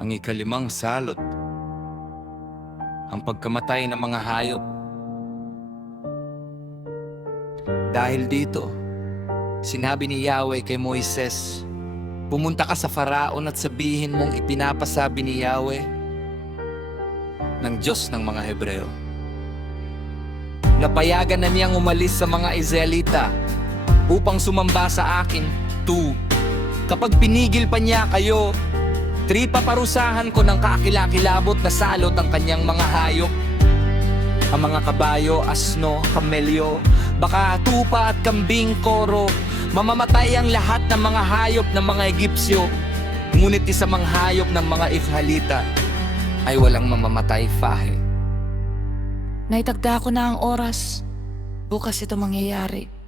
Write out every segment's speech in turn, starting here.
Ang ikalimang salot, ang pagkamatay ng mga hayop. Dahil dito, sinabi ni Yahweh kay Moises, pumunta ka sa Faraon at sabihin mong ipinapasabi ni Yahweh ng Diyos ng mga Hebreo. Napayagan na niyang umalis sa mga Israelita upang sumamba sa akin. 2. Kapag pinigil pa niya kayo, 3. Paparusahan ko ng kakilakilabot na salot ang kanyang mga hayop, ang mga kabayo, asno, kamelyo, baka, tupa at kambing, koro. Mamamatay ang lahat ng mga hayop ng mga Egyptyo, ngunit isamang hayop ng mga Israelita ay walang mamamatay, Fahe. Naitagda ko na ang oras. Bukas ito mangyayari.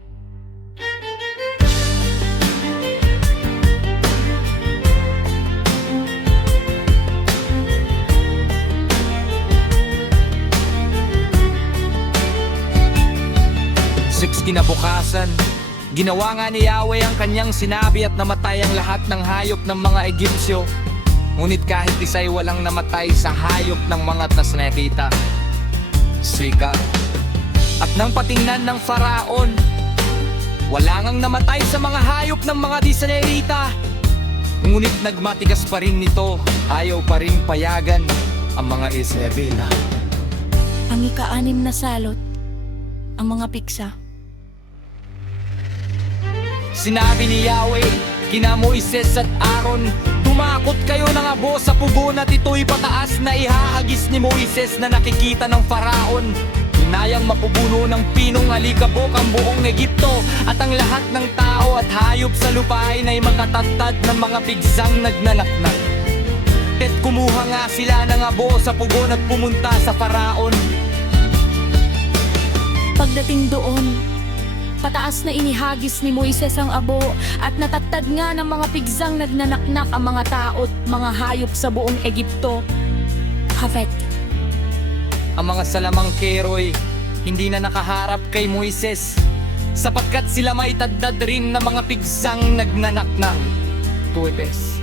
Kinabukasan, ginawa nga ni Yahweh ang kanyang sinabi at namatay ang lahat ng hayop ng mga Egyptyo. Ngunit kahit isa'y walang namatay sa hayop ng mga Tasnerita. Sika. At nang patingnan ng Faraon, wala ngang namatay sa mga hayop ng mga Tasnerita. Ngunit nagmatigas pa rin nito, ayaw pa rin payagan ang mga Israelita. Ang ika-6 na salot, ang mga piksa. Sinabi ni Yahweh kina Moises at Aaron, tumakot kayo ng abo sa pugon at ito'y pataas na ihahagis ni Moises na nakikita ng Faraon. Hinayang mapubuno ng pinong alikabok ang buong Egipto at ang lahat ng tao at hayop sa lupain ay makatantad ng mga pigsang nagnanaknak. At kumuha nga sila ng abo sa pugon at pumunta sa Faraon. Pagdating doon, pataas na inihagis ni Moises ang abo at natatad nga ng mga pigsang nagnanaknak ang mga tao at mga hayop sa buong Egipto. Hafet. Ang mga salamang keroy hindi na nakaharap kay Moises sapagkat sila may tadtad rin ng mga pigsang nagnanaknak. Tuwepes.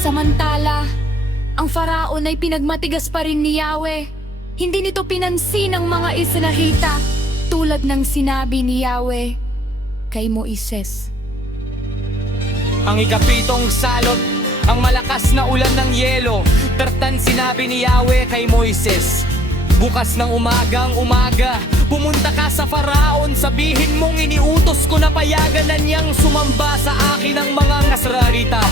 Samantala, ang Faraon ay pinagmatigas pa rin ni Yahweh. Hindi nito pinansin ang mga Israelita tulad ng sinabi ni Yahweh kay Moises. Ang ikapitong salot, ang malakas na ulan ng yelo. Tartan sinabi ni Yahweh kay Moises, bukas ng umagang umaga, pumunta ka sa Faraon, sabihin mong iniutos ko na payagan na niyang sumamba sa akin ang mga Nasrarita.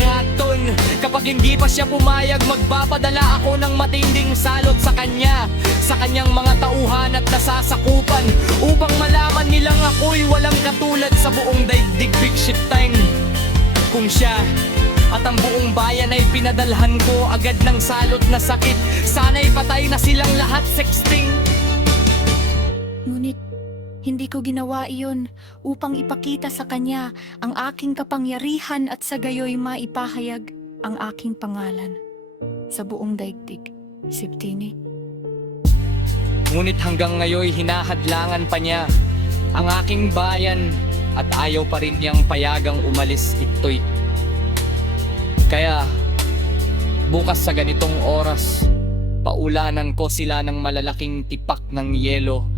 Ngaton, kapag hindi pa siya pumayag, magpapadala ako ng matinding salot sa kanya, sa kanyang mga tauhan at nasasakupan, upang malaman nilang ako'y walang katulad sa buong daigdig. Bigshitang kung siya at ang buong bayan ay pinadalhan ko agad ng salot na sakit, sana'y patay na silang lahat. Sexting. Ngunit hindi ko ginawa iyon upang ipakita sa kanya ang aking kapangyarihan at sa gayoy maipahayag ang aking pangalan sa buong daigdig. Siptini. Ngunit hanggang ngayon hinahadlangan pa niya ang aking bayan at ayaw pa rin niyang payagang umalis ito'y. Kaya bukas sa ganitong oras, paulanan ko sila ng malalaking tipak ng yelo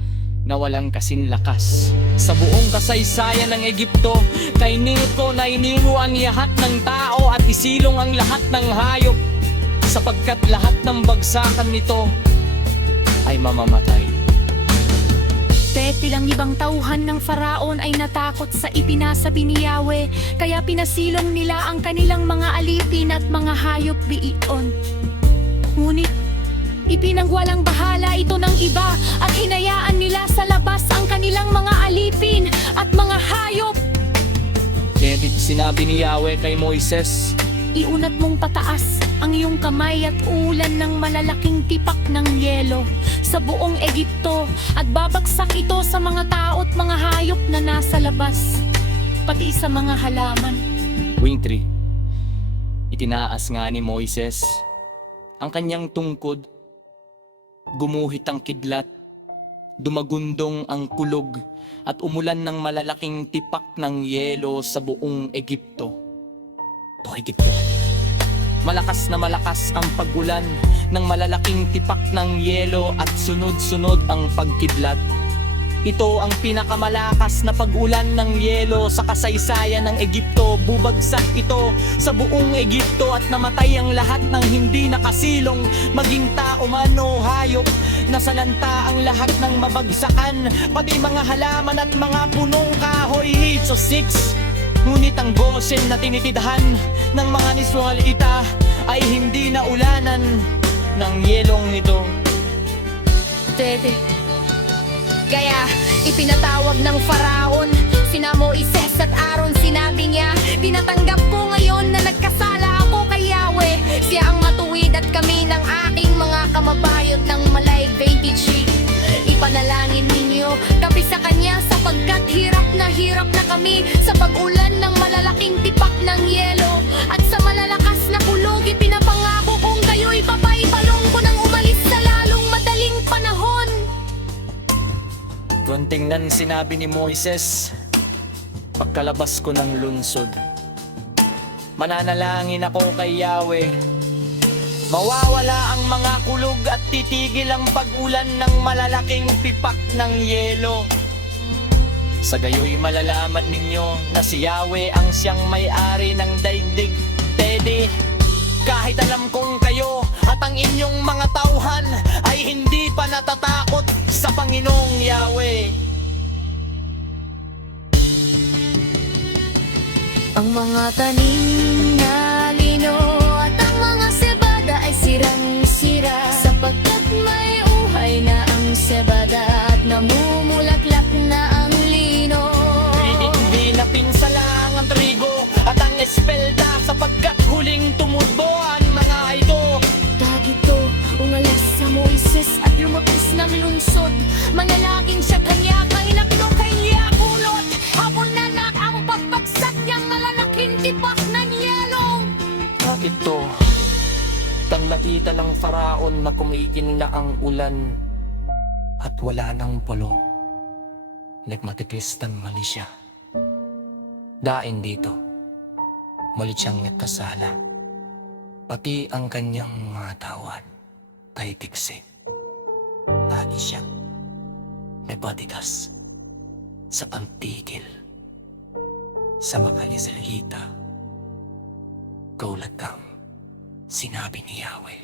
na walang kasing lakas sa buong kasaysayan ng Egipto. Kainin ko na inigo ang lahat ng tao at isilong ang lahat ng hayop, sapagkat lahat ng bagsakan nito ay mamamatay. Ilang ibang tauhan ng Faraon ay natakot sa ipinasabi ni Yahweh, kaya pinasilong nila ang kanilang mga alipin at mga hayop biion. Ngunit ipinagwalang bahala ito ng iba at hinayaan nila sa labas ang kanilang mga alipin at mga hayop. Kaya sinabi ni Yahweh kay Moises, Iunat mong pataas ang iyong kamay at uulan ng malalaking tipak ng yelo sa buong Egipto at babagsak ito sa mga tao at mga hayop na nasa labas, pati sa mga halaman. Wing 3. Itinaas nga ni Moises ang kanyang tungkod, gumuhit ang kidlat, dumagundong ang kulog at umulan ng malalaking tipak ng yelo sa buong Egipto. to Egipto. Malakas ang pagulan ng malalaking tipak ng yelo at sunod-sunod ang pagkidlat. Ito ang pinakamalakas na pag-ulan ng yelo sa kasaysayan ng Egipto. Bubagsak ito sa buong Egipto at namatay ang lahat ng hindi nakasilong, maging tao man o hayop. Nasalanta ang lahat ng mabagsakan, pati mga halaman at mga punong kahoy. So 6, ngunit ang Goshen na tinitidhan ng mga Nisraelita ay hindi na ulanan ng yelong ito. Tete. Kaya ipinatawag ng Faraon sina Moises at Aaron. Sinabi niya, tinatanggap ko ngayon na nagkasala ako kay Yahweh. Siya ang matuwid at kami ng aking mga kamabayot ng Malay 23. Ipanalangin ninyo kami sa kanya sapagkat hirap na kami sa pag-ulan ng malalaking tipak ng yelo. At sa malalakas na kulog ipinapangako kong kayo'y papaibalong ko nang umalis sa lalong madaling panahon. Kung tingnan sinabi ni Moises, pagkalabas ko ng lungsod, mananalangin ako kay Yahweh. Mawawala ang mga kulog at titigil ang pag-ulan ng malalaking pipak ng yelo. Sa gayoy malalaman ninyo na si Yahweh ang siyang may-ari ng daigdig. Teddy, kahit alam kong kayo at ang inyong mga tauhan ay hindi pa natatakot sa Panginoong Yahweh. Ang mga tanim na lino at ang mga sebada ay sirang-sira, sapagkat may uhay na ang sebada at namumulaklak na ang lino. Hindi napinsala ang trigo at ang espelta, sapagkat huling tumudbo ang mga ito. Dagito, umalas sa Moises at lumapis ng lungsod. Manalangin siya kanya kay nakdo kaya kulot. Hapon na ang pagbagsak niyang malalaking tipak ng yelo. Ito, tang nakita ng Faraon na kumikin na ang ulan at wala ng pulo. Nagmatikis ng mali siya. Daing dito, muli siyang nagkasala. Pati ang kanyang mga tawad kay tiksi. Lagi siyang nabatigas sa pantigil sa mga Israelita. Kaulat ang sinabi ni Yahweh.